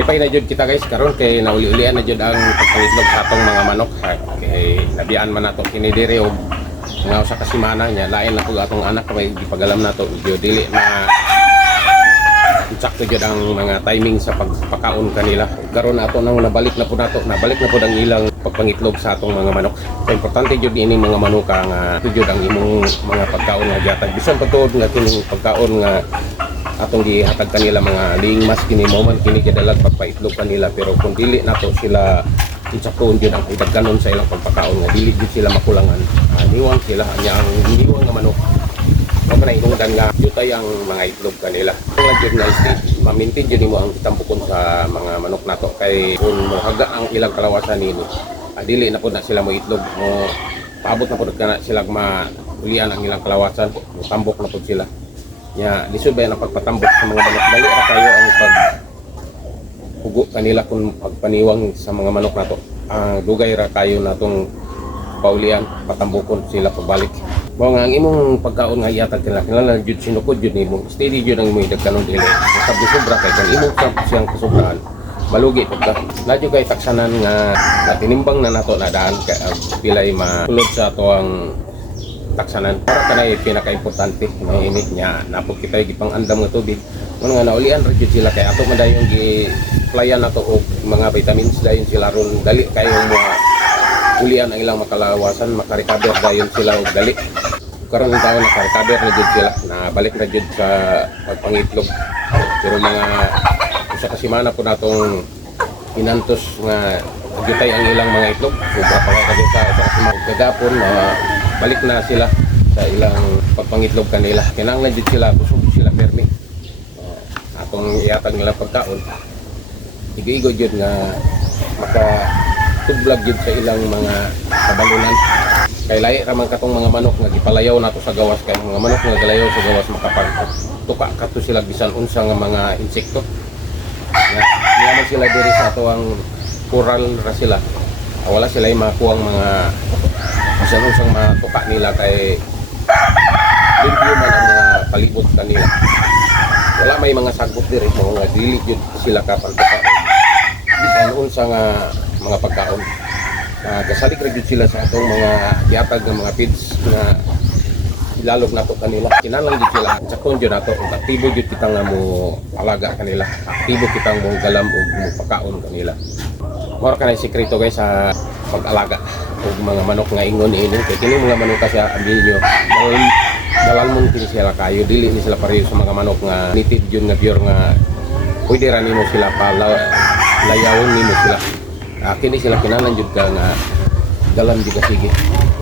Lipay na jud kita guys karon kay nauli-ulian na jud ang pagpangitlog sa atong mga manok. Kay nabiyaan man nato kini diri og nga usa ka semana nya lain na pug atong anak kay gipagalam nato medyo dili na sakto jud ang mga timing sa pagpakaon kanila. Karon ato nang nabalik na po ang ilang pagpangitlog sa atong mga manok. So importante jud ini mga manuka nga jud ang imong mga pagkaon nga gihatag. Bisan pa tuod nga kining pagkaon nga atong gihatag kanila mga lingmas kini mo man kini gidalag pagpaitlog kanila, pero kung dili nato sila insaktuon jud ang idagkanon sa ilang pagpakaon nga dili jud sila makulangan. Niwang sila nya ang niwang nga manok o na hinungdan nga jutay ang mga itlog kanila. Kung jud na stage ma-maintain jud nimo ang tambukon sa mga manok nato kay kung mohaga ang ilang kalawasan nini dili na pud na sila mo itlog mo paabot na pud kana sila maulian ang ilang kalawasan, tambok na pud sila. Ya, lisod ba yan ang pagpatambok sa mga manok? Dali ra kayo ang paghugo kanila kung pagpaniwang sa mga manok nato. Dugay ra kayo natong paulian, patambukon sila pagbalik. Mo nga ang imong pagkaon nga ihatag kanila, kinahanglan jud sinukod jud nimo. Steady jud ang imong idagkanon dili. Sabdo sobra kay kan imong siyang kasobrahan. Malugi pagka. Ladyo kay taksanan nga tinimbang na nato na daan kay pilay matulod sa ato ang taksanan para kanay pinaka-importante na init niya napod kita gipang andam nga tubig mo nga naulian ra jud sila kay ato man dayon gi-playan nato og mga vitamins dayon sila ron dali kayo mga ulian ang ilang makalawasan makarecover dayon sila og dali karon taon nakarecover na jud sila na balik na jud sa pagpangitlog, pero mga usa ka semana po natong inantos nga agutay ang ilang mga itlog sobra pa kay sa kagapon na balik na sila sa ilang pagpangitlog kanila. Kinahanglan jud sila kusog sila permi. Atong ihatag nila pagkaon. Igo-igo jud nga makatublag jud sa ilang mga kabalunan. Kay lahi ra man katong mga manok nga gipalayaw nato sa gawas, kay mga manok nga galayaw sa gawas makapagtuka kato sila bisan unsa nga mga insekto. Nga sila diri sa ato ang coral ra sila. Wala sila makuha ang mga usang matuka nila kay limpyo man ang mga palibot kanila. Wala may mga sagot diri mga dili jud sila kapantuka. Bisan unsa nga mga pagkaon. Kasalig ra jud sila sa atong mga gihatag nga mga feeds nga ilalog nato kanila. Kinahanglan jud sila sakon jud nato ug aktibo jud kita nga mo alaga kanila. Aktibo kitang mo galam ug mo pagkaon kanila. Mao kanay sekreto guys sa pag-alaga og mga manok nga ingon ini kay kini mga manok kasi ambil nyo dalan mo kini sila kayo dili ni sila pareho sa mga manok nga native jud nga pure nga pwede ra nimo sila layawon nimo sila kini sila kinahanglan jud ka nga dalan jud ka sige.